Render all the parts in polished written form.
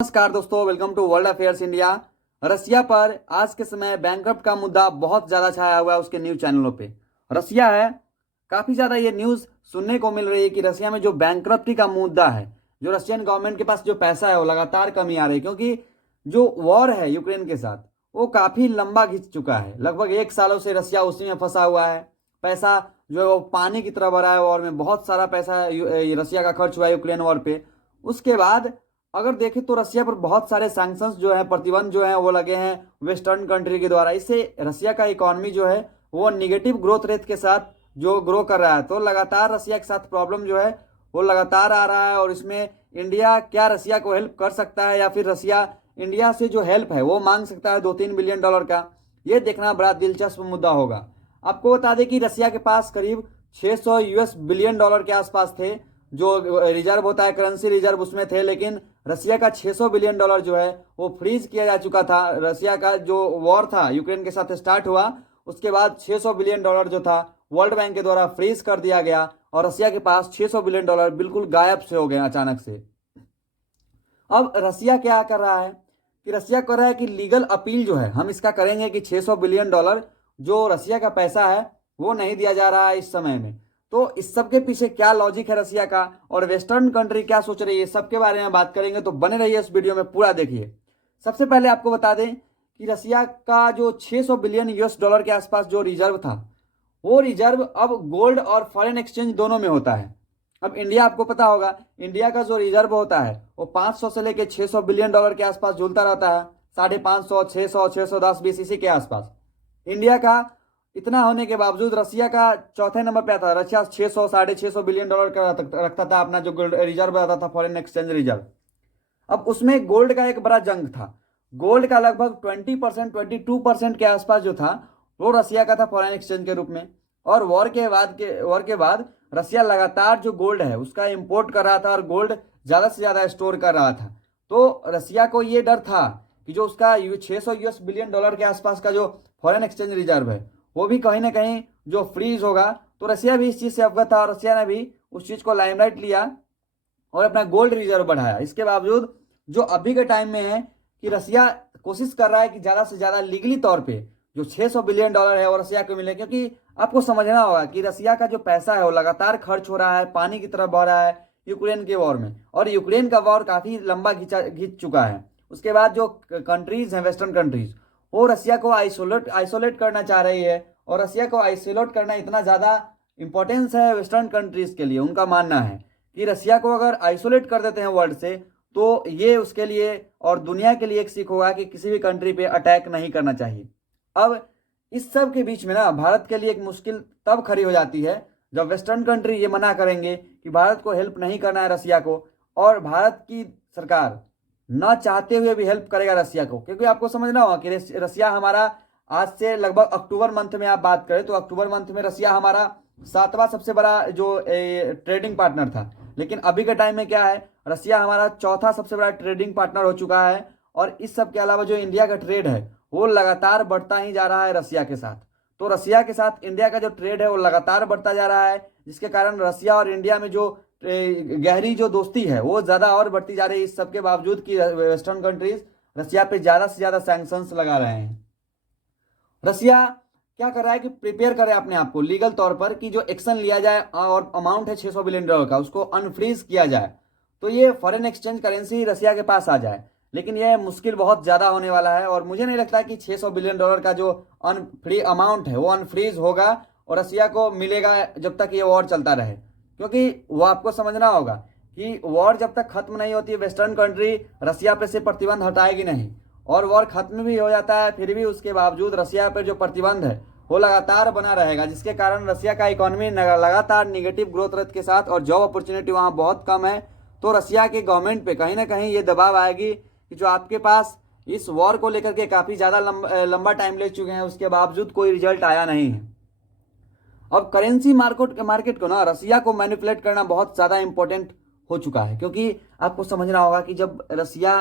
नमस्कार दोस्तों, welcome to world affairs India. Russia पर आज के समय बैंकरप्ट का मुद्दा बहुत ज्यादा छाया हुआ है उसके न्यूज चैनलों पे। रसिया है, काफी ज्यादा ये न्यूज सुनने को मिल रही है कि रसिया में जो बैंकरप्टी का मुद्दा है, जो रशियन गवर्नमेंट के पास जो पैसा है वो लगातार कमी आ रही है, क्योंकि जो वॉर है यूक्रेन के साथ वो काफी लंबा खिंच चुका है। लगभग 1 सालों से रसिया उसी में फंसा हुआ है। पैसा जो है वो पानी की तरह भरा है वॉर में, बहुत सारा पैसा रसिया का खर्च हुआ है यूक्रेन वॉर पे। उसके बाद अगर देखें तो रसिया पर बहुत सारे सैंक्शंस जो है, प्रतिबंध जो है वो लगे हैं वेस्टर्न कंट्री के द्वारा। इससे रसिया का इकोनॉमी जो है वो निगेटिव ग्रोथ रेट के साथ जो ग्रो कर रहा है, तो लगातार रसिया के साथ प्रॉब्लम जो है वो लगातार आ रहा है। और इसमें इंडिया क्या रसिया को हेल्प कर सकता है या फिर रसिया इंडिया से जो हेल्प है वो मांग सकता है $2-3 बिलियन का, ये देखना बड़ा दिलचस्प मुद्दा होगा। आपको बता दें कि रसिया के पास करीब $600 बिलियन के आसपास थे, जो रिजर्व होता है करेंसी रिजर्व उसमें थे, लेकिन रसिया का $600 बिलियन जो है वो फ्रीज किया जा चुका था। रसिया का जो वॉर था यूक्रेन के साथ स्टार्ट हुआ, उसके बाद $600 बिलियन जो था वर्ल्ड बैंक के द्वारा फ्रीज कर दिया गया और रसिया के पास $600 बिलियन बिल्कुल गायब से हो गए अचानक से। अब रसिया क्या कर रहा है कि रसिया कर रहा है कि लीगल अपील जो है हम इसका करेंगे कि $600 बिलियन जो रसिया का पैसा है वो नहीं दिया जा रहा है इस समय में। तो इस सब के पीछे क्या लॉजिक है रसिया का और वेस्टर्न कंट्री क्या सोच रही है, सबके बारे में बात करेंगे, तो बने रहिए इस वीडियो में, पूरा देखिए। सबसे पहले आपको बता दें कि रसिया का जो $600 बिलियन के आसपास जो रिजर्व था, वो रिजर्व अब गोल्ड और फॉरेन एक्सचेंज दोनों में होता है। अब इंडिया, आपको पता होगा इंडिया का जो रिजर्व होता है वो 500 से लेकर $600 बिलियन के आसपास झूलता रहता है, 550, 600, 610, 20 इसी के आसपास। इंडिया का इतना होने के बावजूद रसिया का चौथे नंबर पे आता है। रसिया 600, $650 बिलियन का रखता था अपना जो रिजर्व रहता था, फॉरेन एक्सचेंज रिजर्व। अब उसमें गोल्ड का एक बड़ा जंग था। गोल्ड का लगभग 20%, 22% के आसपास जो था वो रसिया का था फॉरेन एक्सचेंज के रूप में। और वॉर के बाद रसिया लगातार जो गोल्ड है उसका इंपोर्ट कर रहा था और गोल्ड ज्यादा से ज्यादा स्टोर कर रहा था। तो रसिया को ये डर था कि जो उसका $600 बिलियन के आसपास का जो फॉरेन एक्सचेंज रिजर्व है वो भी कहीं ना कहीं जो फ्रीज होगा। तो रसिया भी इस चीज से अवगत था और रसिया ने भी उस चीज को लाइमलाइट लिया और अपना गोल्ड रिजर्व बढ़ाया। इसके बावजूद जो अभी के टाइम में है कि रसिया कोशिश कर रहा है कि ज्यादा से ज्यादा लीगली तौर पे जो $600 बिलियन है वो रसिया को मिले, क्योंकि आपको समझना होगा कि रसिया का जो पैसा है वो लगातार खर्च हो रहा है, पानी की तरह बह रहा है यूक्रेन के वॉर में। और यूक्रेन का वॉर काफी लंबा खींच चुका है। उसके बाद जो कंट्रीज हैं, वेस्टर्न कंट्रीज, वो रसिया को आइसोलेट करना चाह रही है। और रसिया को आइसोलेट करना इतना ज्यादा इंपॉर्टेंस है वेस्टर्न कंट्रीज के लिए, उनका मानना है कि रसिया को अगर आइसोलेट कर देते हैं वर्ल्ड से तो ये उसके लिए और दुनिया के लिए एक सीख होगा कि किसी भी कंट्री पे अटैक नहीं करना चाहिए। अब इस सब के बीच में ना भारत के लिए एक मुश्किल तब खड़ी हो जाती है जब वेस्टर्न कंट्री ये मना करेंगे कि भारत को हेल्प नहीं करना है रसिया को, और भारत की सरकार न चाहते हुए भी हेल्प करेगा रसिया को। क्योंकि आपको समझना होगा कि रसिया हमारा आज से लगभग अक्टूबर मंथ में आप बात करें तो अक्टूबर मंथ में रसिया हमारा 7वां सबसे बड़ा जो ट्रेडिंग पार्टनर था, लेकिन अभी के टाइम में क्या है, रसिया हमारा चौथा सबसे बड़ा ट्रेडिंग पार्टनर हो चुका है। और इस सब के अलावा जो इंडिया का ट्रेड है वो लगातार बढ़ता ही जा रहा है रसिया के साथ। तो रसिया के साथ इंडिया का जो ट्रेड है वो लगातार बढ़ता जा रहा है, जिसके कारण रसिया और इंडिया में जो गहरी जो दोस्ती है वो ज्यादा और बढ़ती जा रही है। इस सब के बावजूद कि वेस्टर्न कंट्रीज रसिया पे ज्यादा से ज्यादा सैंक्शंस लगा रहे हैं। रसिया क्या कर रहा है कि प्रिपेयर करे अपने आप को लीगल तौर पर कि जो एक्शन लिया जाए और अमाउंट है $600 बिलियन का उसको अनफ्रीज किया जाए, तो ये फॉरेन एक्सचेंज करेंसी रसिया के पास आ जाए। लेकिन यह मुश्किल बहुत ज्यादा होने वाला है और मुझे नहीं लगता कि $600 बिलियन का जो अनफ्री अमाउंट है वो अनफ्रीज होगा और रसिया को मिलेगा जब तक ये वॉर चलता रहे। क्योंकि वो आपको समझना होगा कि वॉर जब तक खत्म नहीं होती है वेस्टर्न कंट्री रसिया पे से प्रतिबंध हटाएगी नहीं। और वॉर खत्म भी हो जाता है फिर भी उसके बावजूद रसिया पर जो प्रतिबंध है वो लगातार बना रहेगा, जिसके कारण रसिया का इकोनॉमी लगातार निगेटिव ग्रोथ रेट के साथ और जॉब अपॉर्चुनिटी वहां बहुत कम है। तो रसिया के गवर्नमेंट पे कहीं ना कहीं ये दबाव आएगी कि जो आपके पास इस वॉर को लेकर के काफी ज्यादा लंबा टाइम ले चुके हैं, उसके बावजूद कोई रिजल्ट आया नहीं है। अब करेंसी मार्केट को ना रसिया को मैनिपुलेट करना बहुत ज्यादा इंपॉर्टेंट हो चुका है, क्योंकि आपको समझना होगा कि जब रसिया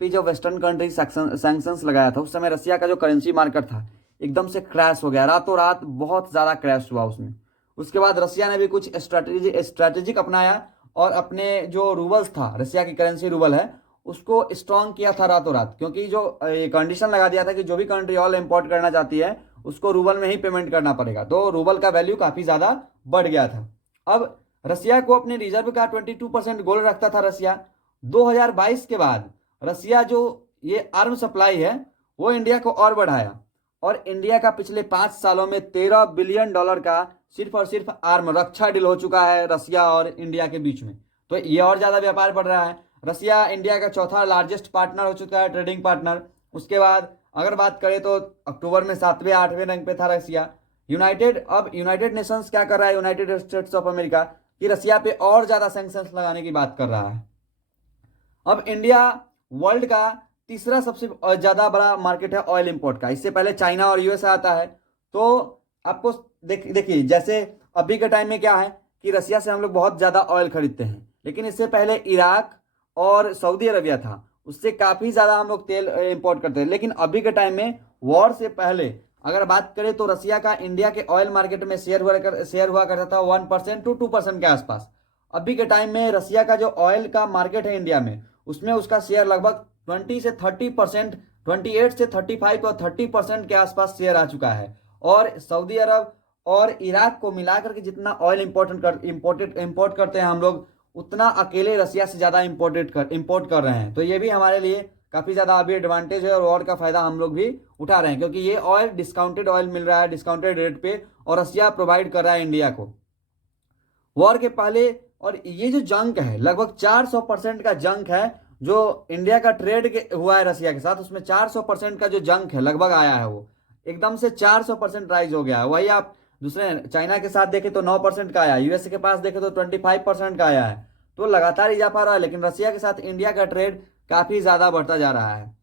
पे जब वेस्टर्न कंट्री सैंक्शंस लगाया था उस समय रसिया का जो करेंसी मार्केट था एकदम से क्रैश हो गया, रातों रात बहुत ज्यादा क्रैश हुआ उसमें। उसके बाद रसिया ने भी कुछ स्ट्रैटेजिक अपनाया और अपने जो रूबल्स था, रसिया की करेंसी रूबल है, उसको स्ट्रांग किया था रातों रात, क्योंकि जो कंडीशन लगा दिया था कि जो भी कंट्री ऑयल इंपोर्ट करना चाहती है उसको रूबल में ही पेमेंट करना पड़ेगा, तो रूबल का वैल्यू काफी ज्यादा बढ़ गया था। अब रसिया को अपने रिजर्व का 22% गोल्ड रखता था रसिया। 2022 के बाद रसिया जो ये आर्म सप्लाई है वो इंडिया को और बढ़ाया, और इंडिया का पिछले 5 सालों में $13 बिलियन का सिर्फ और सिर्फ आर्म रक्षा डील हो चुका है रसिया और इंडिया के बीच में। तो ये और ज्यादा व्यापार बढ़ रहा है। रसिया इंडिया का चौथा लार्जेस्ट पार्टनर हो चुका है, ट्रेडिंग पार्टनर। उसके बाद अगर बात करें तो अक्टूबर में 7वें 8वें रैंक पे था रसिया। यूनाइटेड नेशंस क्या कर रहा है, यूनाइटेड स्टेट्स ऑफ अमेरिका, कि रसिया पे और ज्यादा सैंक्शंस लगाने की बात कर रहा है। अब इंडिया वर्ल्ड का तीसरा सबसे ज्यादा बड़ा मार्केट है ऑयल इंपोर्ट का, इससे पहले चाइना और यूएस आता है। तो आपको देखिए जैसे अभी के टाइम में क्या है कि रसिया से हम लोग बहुत ज्यादा ऑयल खरीदते हैं, लेकिन इससे पहले इराक और सऊदी अरबिया था, उससे काफी ज्यादा हम लोग तेल इंपोर्ट करते हैं। लेकिन अभी के टाइम में वॉर से पहले अगर बात करें तो रसिया का इंडिया के ऑयल मार्केट में शेयर हुआ करता था 1% to 2% के आसपास। अभी के टाइम में रसिया का जो ऑयल का मार्केट है इंडिया में, उसमें उसका शेयर लगभग 20 से 30%, 28 से 35 और 30% के आसपास शेयर आ चुका है। और सऊदी अरब और इराक को मिलाकर के जितना ऑयल इंपोर्ट करते हैं हम लोग, उतना अकेले रसिया से ज्यादा इंपोर्ट कर रहे हैं। तो ये भी हमारे लिए काफी ज्यादा अभी एडवांटेज है, और वॉर का फायदा हम लोग भी उठा रहे हैं, क्योंकि ये ऑयल डिस्काउंटेड ऑयल मिल रहा है डिस्काउंटेड रेट पे, और रसिया प्रोवाइड कर रहा है इंडिया को वॉर के पहले। और ये जो जंक है लगभग 400% का जंक है, जो इंडिया का ट्रेड हुआ है रसिया के साथ, उसमें 400% का जो जंक है लगभग आया है, वो एकदम से 400% राइज हो गया है। वही आप दूसरे चाइना के साथ देखें तो 9% का आया है, यूएसए के पास देखें तो 25% का आया है। तो लगातार इजाफा रहा है, लेकिन रसिया के साथ इंडिया का ट्रेड काफी ज्यादा बढ़ता जा रहा है,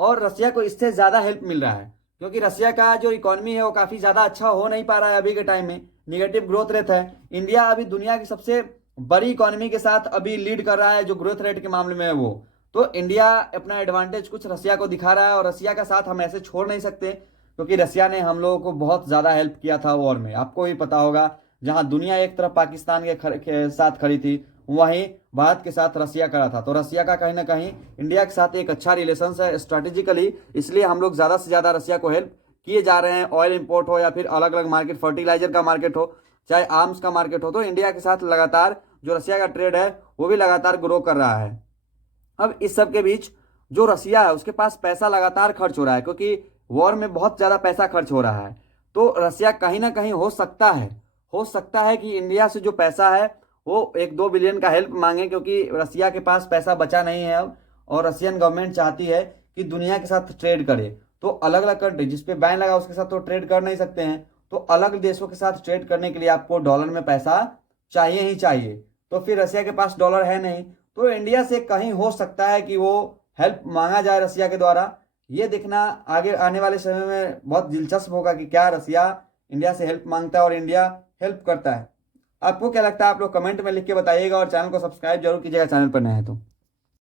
और रसिया को इससे ज्यादा हेल्प मिल रहा है, क्योंकि रसिया का जो इकोनॉमी है वो काफी ज्यादा अच्छा हो नहीं पा रहा है अभी के टाइम में, निगेटिव ग्रोथ रेट है। इंडिया अभी दुनिया की सबसे बड़ी इकोनॉमी के साथ अभी लीड कर रहा है जो ग्रोथ रेट के मामले में है वो। तो इंडिया अपना एडवांटेज कुछ रसिया को दिखा रहा है, और रसिया का साथ हम ऐसे छोड़ नहीं सकते, क्योंकि रसिया ने हम लोगों को बहुत ज्यादा हेल्प किया था वॉर में। आपको भी पता होगा, जहां दुनिया एक तरफ पाकिस्तान के साथ खड़ी थी, वहीं भारत के साथ रसिया खड़ा था। तो रसिया का कहीं ना कहीं इंडिया के साथ एक अच्छा रिलेशन है स्ट्रेटेजिकली, इसलिए हम लोग ज्यादा से ज्यादा रसिया को हेल्प किए जा रहे हैं। ऑयल इंपोर्ट हो या फिर अलग अलग मार्केट, फर्टिलाइजर का मार्केट हो, चाहे आर्म्स का मार्केट हो, तो इंडिया के साथ लगातार जो रसिया का ट्रेड है वो भी लगातार ग्रो कर रहा है। अब इस सब के बीच जो रसिया है उसके पास पैसा लगातार खर्च हो रहा है, क्योंकि वॉर में बहुत ज्यादा पैसा खर्च हो रहा है। तो रसिया कहीं ना कहीं हो सकता है कि इंडिया से जो पैसा है वो 1-2 बिलियन का हेल्प मांगे, क्योंकि रसिया के पास पैसा बचा नहीं है अब, और रसियन गवर्नमेंट चाहती है कि दुनिया के साथ ट्रेड करे। तो अलग अलग कंट्री जिसपे बैन लगा उसके साथ तो ट्रेड कर नहीं सकते हैं, तो अलग देशों के साथ ट्रेड करने के लिए आपको डॉलर में पैसा चाहिए ही चाहिए। तो फिर रसिया के पास डॉलर है नहीं, तो इंडिया से कहीं हो सकता है कि वो हेल्प मांगा जाए रसिया के द्वारा। ये देखना आगे आने वाले समय में बहुत दिलचस्प होगा कि क्या रसिया इंडिया से हेल्प मांगता है और इंडिया हेल्प करता है। आपको क्या लगता है, आप लोग कमेंट में लिख के बताइएगा, और चैनल को सब्सक्राइब जरूर कीजिएगा चैनल पर नए हैं तो।